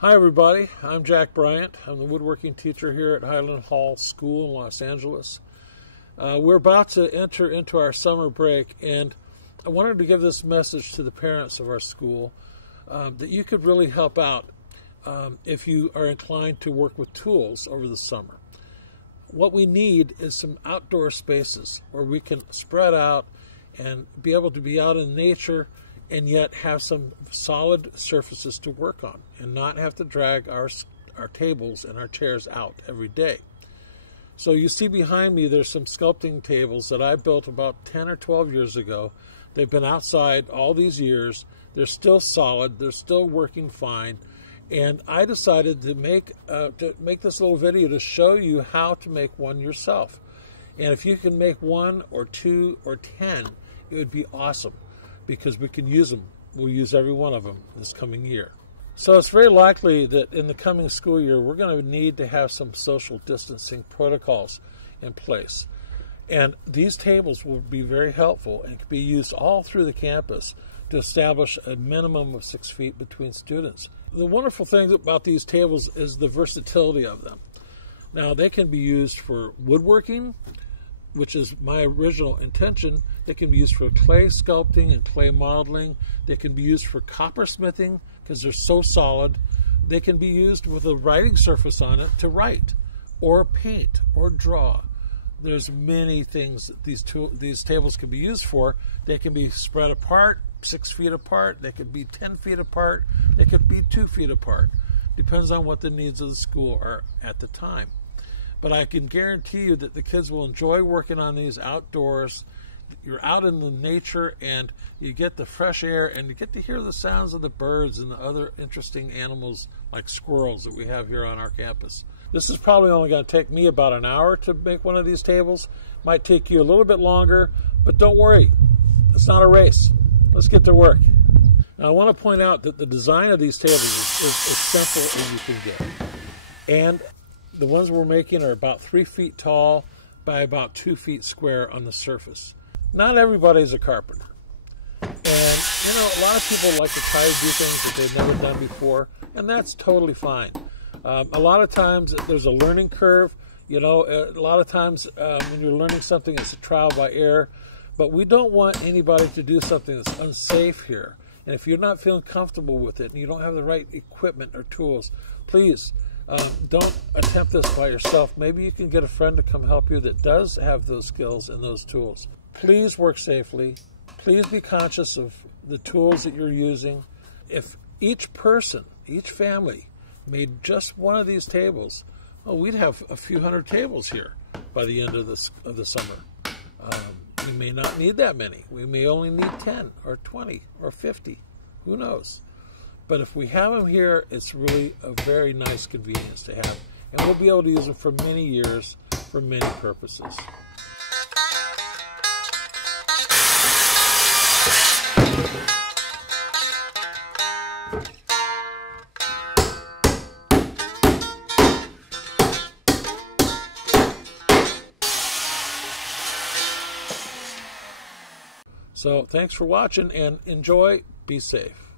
Hi everybody, I'm Jack Bryant. I'm the woodworking teacher here at Highland Hall School in Los Angeles. We're about to enter into our summer break, and I wanted to give this message to the parents of our school that you could really help out if you are inclined to work with tools over the summer. What we need is some outdoor spaces where we can spread out and be able to be out in nature and yet have some solid surfaces to work on and not have to drag our tables and our chairs out every day. So you see behind me there's some sculpting tables that I built about 10 or 12 years ago. They've been outside all these years. They're still solid. They're still working fine. And I decided to make this little video to show you how to make one yourself. And if you can make one or two or 10, it would be awesome, because we can use them. We'll use every one of them this coming year. So it's very likely that in the coming school year, we're going to need to have some social distancing protocols in place. And these tables will be very helpful and can be used all through the campus to establish a minimum of 6 feet between students. The wonderful thing about these tables is the versatility of them. Now, they can be used for woodworking, which is my original intention. They can be used for clay sculpting and clay modeling. They can be used for coppersmithing because they're so solid. They can be used with a writing surface on it to write or paint or draw. There's many things that these tables can be used for. They can be spread apart, 6 feet apart. They could be 10 feet apart. They could be 2 feet apart. Depends on what the needs of the school are at the time. But I can guarantee you that the kids will enjoy working on these outdoors. You're out in the nature and you get the fresh air and you get to hear the sounds of the birds and the other interesting animals like squirrels that we have here on our campus. This is probably only going to take me about an hour to make one of these tables. Might take you a little bit longer, but don't worry. It's not a race. Let's get to work. Now, I want to point out that the design of these tables is as simple as you can get. And the ones we're making are about 3 feet tall by about 2 feet square on the surface. Not everybody's a carpenter. And, you know, a lot of people like to try to do things that they've never done before, and that's totally fine. A lot of times there's a learning curve. You know, a lot of times when you're learning something, it's a trial by error. But we don't want anybody to do something that's unsafe here. And if you're not feeling comfortable with it and you don't have the right equipment or tools, please don't attempt this by yourself. Maybe you can get a friend to come help you that does have those skills and those tools. Please work safely. Please be conscious of the tools that you're using. If each person, each family made just one of these tables, well, we'd have a few hundred tables here by the end of the summer. We may not need that many. We may only need 10 or 20 or 50. Who knows? But if we have them here, it's really a very nice convenience to have. And we'll be able to use them for many years, for many purposes. So thanks for watching and enjoy. Be safe.